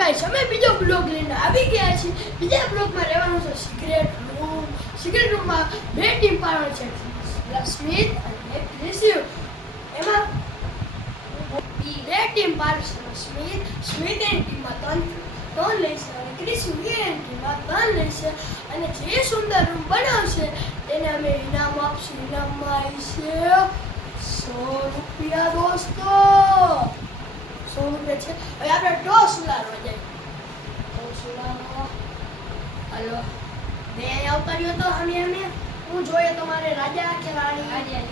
Guys અમે બીજો blog લઈને આવી ગયા છીએ. બીજા બ્લોગમાં રહેવાનું છે સિક્રેટ રૂમ. સિક્રેટ રૂમમાં બે ટીમ પાડવાની છે, સ્મિત અને ક્રિશુ. એમાં બે ટીમ પાડશે. સ્મિત એની ટીમમાં ત્રણ લેશે અને ક્રિશુ એની ટીમમાં 3 લેશે. અને જે સુંદર રૂમ બનાવશે એને અમે ઇનામ આપશું. ઇનામમાં આવશે 100 રૂપિયા દોસ્તો. 100 રૂપિયા છે. હવે આપણે ટોસ ઉલાડવા જાય. ટોસ ઉલાડવા હાલો બે આવતા રહ્યો તો અમે હું જોઈએ તમારે રાજા કે રાણી. રાજા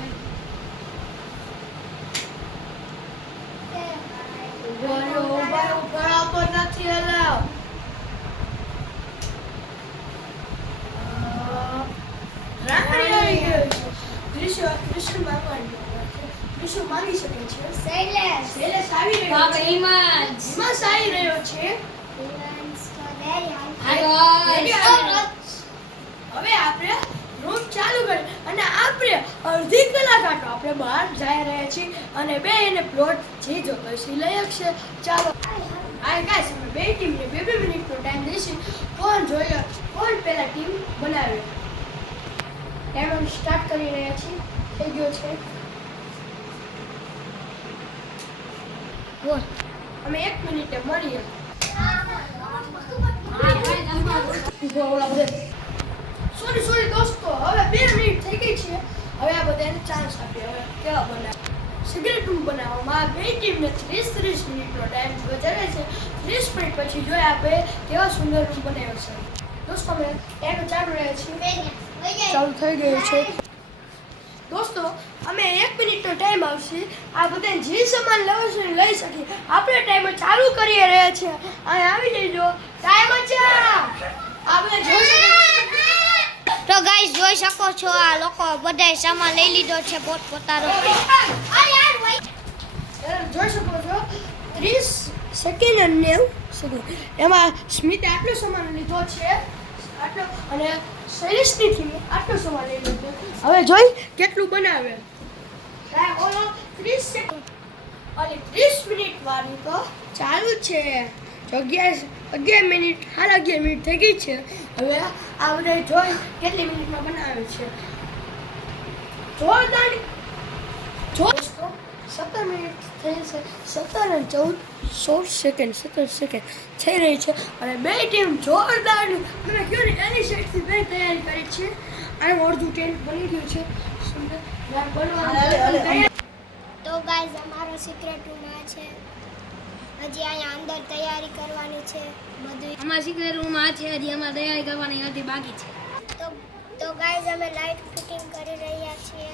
ઉપર આવતો નથી. હલાવ રાણી આવી ગયો છે. ક્રિશુ માંગી શકે છે. શૈલેષ આવી રહ્યો છે. હિમાંશ આવી રહ્યો છે. હવે આપણે રૂમ ચાલુ કરી અને આપણે અડધી કલાક આપણે બહાર જઈ રહ્યા છીએ અને બે એને પ્લોટ જે જોતો છે લઈ શકશે. ચાલો આ ગાઈસ અમે બે ટીમને 2 મિનિટનો ટાઈમ દઈશું. કોણ જોઈએ કોણ પહેલા ટીમ બનાવે. ટાઈમ સ્ટાર્ટ કરી રહ્યા છીએ. થઈ ગયો છે. બોલ અમે 1 મિનિટે મળીએ. સોરી દોસ્તો, હવે 2 મિનિટ થઈ ગઈ છે. હવે આ બધાને ચાન્સ આપીએ. હવે કેવા બનાવે સિગરેટ રૂમ બનાવવામાં બે ટીમને 30 મિનિટનો ટાઈમ વધારે છે. 30 મિનિટ પછી જોઈએ આપણે કેવા સુંદર રૂમ બનાવ્યો છે. દોસ્તો અમે ટાઈમ ચાલુ રહે છે. ચાલુ થઈ ગયું છે. દોસ્તો અમે 1 મિનિટનો ટાઈમ આવશે. આ બધા જે સામાન લેવો છે લઈ શકીએ. આપણે ટાઈમર ચાલુ કરી રહ્યા છીએ. અહીં આવી જજો. ટાઈમર છે. આપણે જોઈ તો ગાઈસ જોઈ શકો છો આ લોકો બધાય સામાન લઈ લીધો છે પોતપોતાનો. જોઈ શકો છો 30 સેકન્ડ અને 90 સેકન્ડ. એમાં સ્મિતે આટલો સામાન લીધો છે. આટલો અને શૈલેષની ટીમે આટલો સામાન લઈ લીધો. હવે જોઈ કેટલું બનાવે. ઓલો 30 સેકન્ડ અને 30 મિનિટ વાળી તો ચાલુ છે. 11 મિનિટ 11 મિનિટ થઈ ગઈ છે. હવે આ બધા જોઈ કેટલી મિનિટમાં બનાવે છે. જોરદાર. દોસ્તો 17 મિનિટ થઈ છે. 17 અને 16 સેકન્ડ થઈ રહી છે અને બે ટીમ જોરદાર. તમે કયો ને એની સાઈડથી બે તૈયારી કરી છે. આનું અડધું ટેન્ટ બની ગયું છે. તો ગાઈસ અમારો સિક્રેટ રૂમ આ છે. હજી અહીંયા અંદર તૈયારી કરવાની છે બધું. અમારા સિક્રેટ રૂમ આ છે. હજી અમારે તૈયારી કરવાની હતી બાકી છે. તો ગાઈસ અમે લાઈટ ફિટિંગ કરી રહ્યા છીએ.